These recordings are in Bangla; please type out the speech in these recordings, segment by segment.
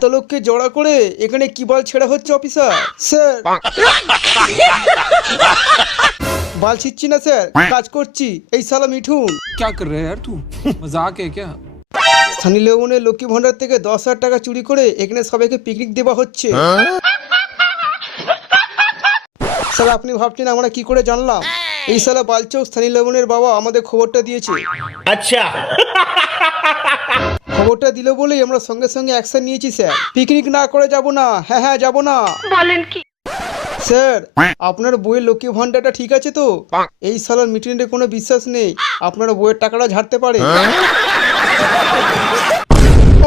এত লোককে জড়া করে এখানে কি বল ছেড়া হচ্ছে অফিসার? স্যার বাল ছিচ্ছি না স্যার, কাজ করছি। এই শালা মিঠুন क्या कर रहा है यार तू? मजाक है क्या? স্থানীয় লেবনের লক্ষ্মী ভান্ডার থেকে 10,000 টাকা চুরি করে এখানে সবাইকে পিকনিক দেওয়া হচ্ছে। স্যার আপনি ভাবছেন আমরা কি করে জানলাম? এই শালা বালচোক স্থানীয় লেবনের বাবা আমাদের খবরটা দিয়েছে। अच्छा খবরটা দিল বলেই আমরা সঙ্গে সঙ্গে অ্যাকশন নিয়েছি স্যার। পিকনিক না করে যাব না। হ্যাঁ যাব না। বলেন কি? স্যার আপনার বইয়ের লক্ষ্মী ভান্ডারটা ঠিক আছে তো? এই সালার মিটিংয়ে কোনো বিশ্বাস নেই আপনার বইয়ের টাকাটা ঝাড়তে পারে।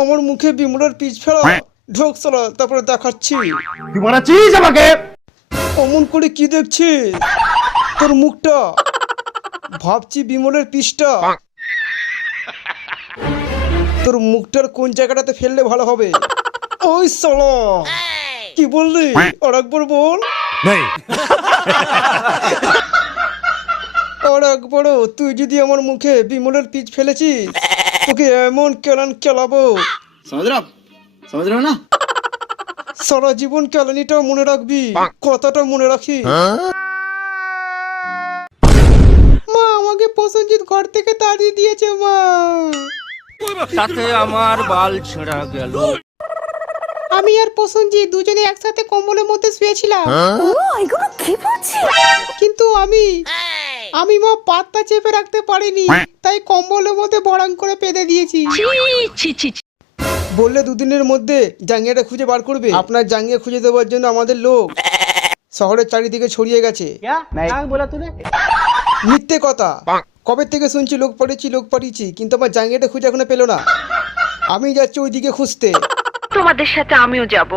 আমার মুখে বিমলার পিচ ফেলা ঢোক সালা, তারপরে দেখাচ্ছি তুই বানাচ্ছিস আমাকে? অমন করে কি দেখছিস? তোর মুখটা ভাবছি বিমলের পিচটা। তোর মুখটার কোন জায়গাটাতে ফেললে ভালো হবে? ওই সালা কি বললি? আর একবার বল। আর একবারও তুই যদি আমার মুখে বিমলের পিচ ফেলেছিস তোকে এমন কেলান কেলাবো समझ रहे हो ना? সারা জীবন কেলানিটাও মনে রাখবি, কথাটা মনে রাখিস। মা আমাকে প্রসেনজিৎ ঘর থেকে তাড়িয়ে দিয়েছে মা। সাথে আমার বাল ছেঁড়া গেল। আমি আর প্রসেনজিৎ দুজনে একসাথে কম্বলের মধ্যে শুয়েছিলাম। ও এগুলো কি বলছিস? কিন্তু আমি মা পাতটা চেপে রাখতে পারিনি, তাই কম্বলের মধ্যে বড়াং করে পেতে দিয়েছি। ছি ছি ছি। বললে দুদিনের মধ্যে জাঙ্গিয়াটা খুঁজে বার করবে। আপনার জাঙ্গিয়া খুঁজে দেওয়ার জন্য আমাদের লোক শহরের চারিদিকে ছড়িয়ে গেছে। মিথ্যে কথা। কবে থেকে শুনছি লোক পাঠিয়েছি, কিন্তু আমার জাঙ্গিয়াটা খুঁজে এখনো পেলো না। আমি যাচ্ছি ওইদিকে খুঁজতে। তোমাদের সাথে আমিও যাব।